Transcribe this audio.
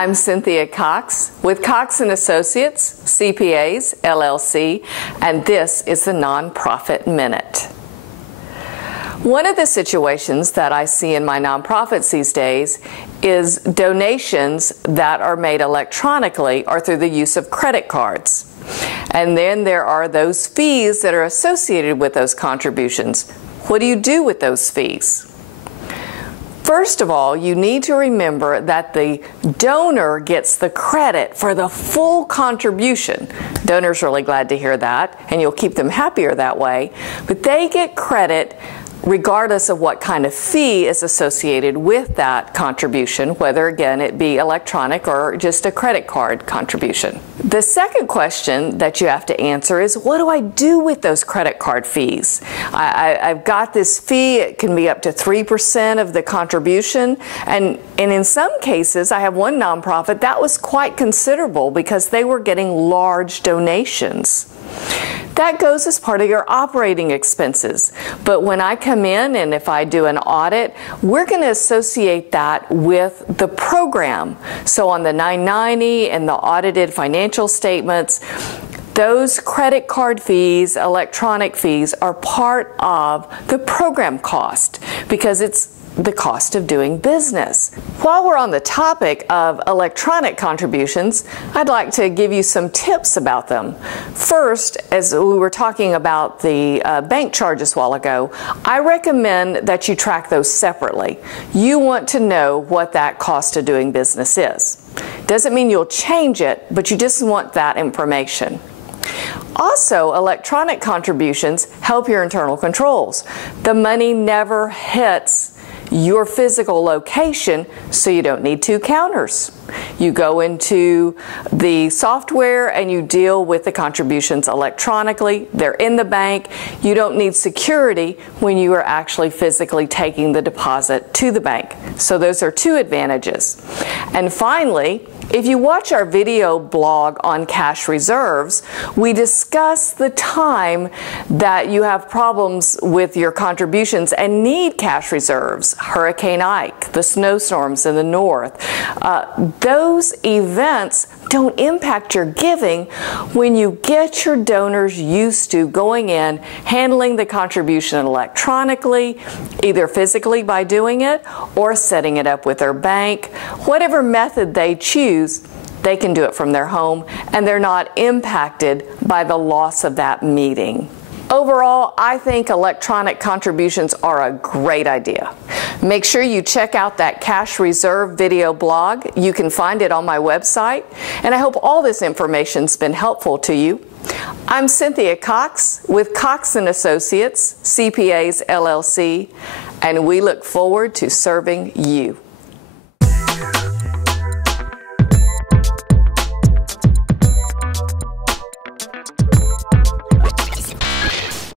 I'm Cynthia Cox with Cox & Associates, CPAs, LLC, and this is the Nonprofit Minute. One of the situations that I see in my nonprofits these days is donations that are made electronically or through the use of credit cards. And then there are those fees that are associated with those contributions. What do you do with those fees? First of all, you need to remember that the donor gets the credit for the full contribution. Donors are really glad to hear that, and you'll keep them happier that way. But they get credit regardless of what kind of fee is associated with that contribution, whether, again, it be electronic or just a credit card contribution. The second question that you have to answer is, what do I do with those credit card fees? I've got this fee. It can be up to 3% of the contribution, and in some cases, I have one nonprofit that was quite considerable because they were getting large donations. That goes as part of your operating expenses. But when I come in and if I do an audit, we're going to associate that with the program. So on the 990 and the audited financial statements, those credit card fees, electronic fees, are part of the program cost because it's the cost of doing business. While we're on the topic of electronic contributions, I'd like to give you some tips about them. First, as we were talking about the bank charges a while ago, I recommend that you track those separately. You want to know what that cost of doing business is. Doesn't mean you'll change it, but you just want that information. Also, electronic contributions help your internal controls. The money never hits your physical location, so you don't need two counters. You go into the software and you deal with the contributions electronically. They're in the bank. You don't need security when you are actually physically taking the deposit to the bank. So those are two advantages. And finally, if you watch our video blog on cash reserves, we discuss the time that you have problems with your contributions and need cash reserves. Hurricane Ike, the snowstorms in the north. Those events don't impact your giving when you get your donors used to going in, handling the contribution electronically, either physically by doing it or setting it up with their bank. Whatever method they choose, they can do it from their home, and they're not impacted by the loss of that meeting. Overall, I think electronic contributions are a great idea. Make sure you check out that cash reserve video blog. You can find it on my website, and I hope all this information's been helpful to you. I'm Cynthia Cox with Cox & Associates, CPAs, LLC, and we look forward to serving you.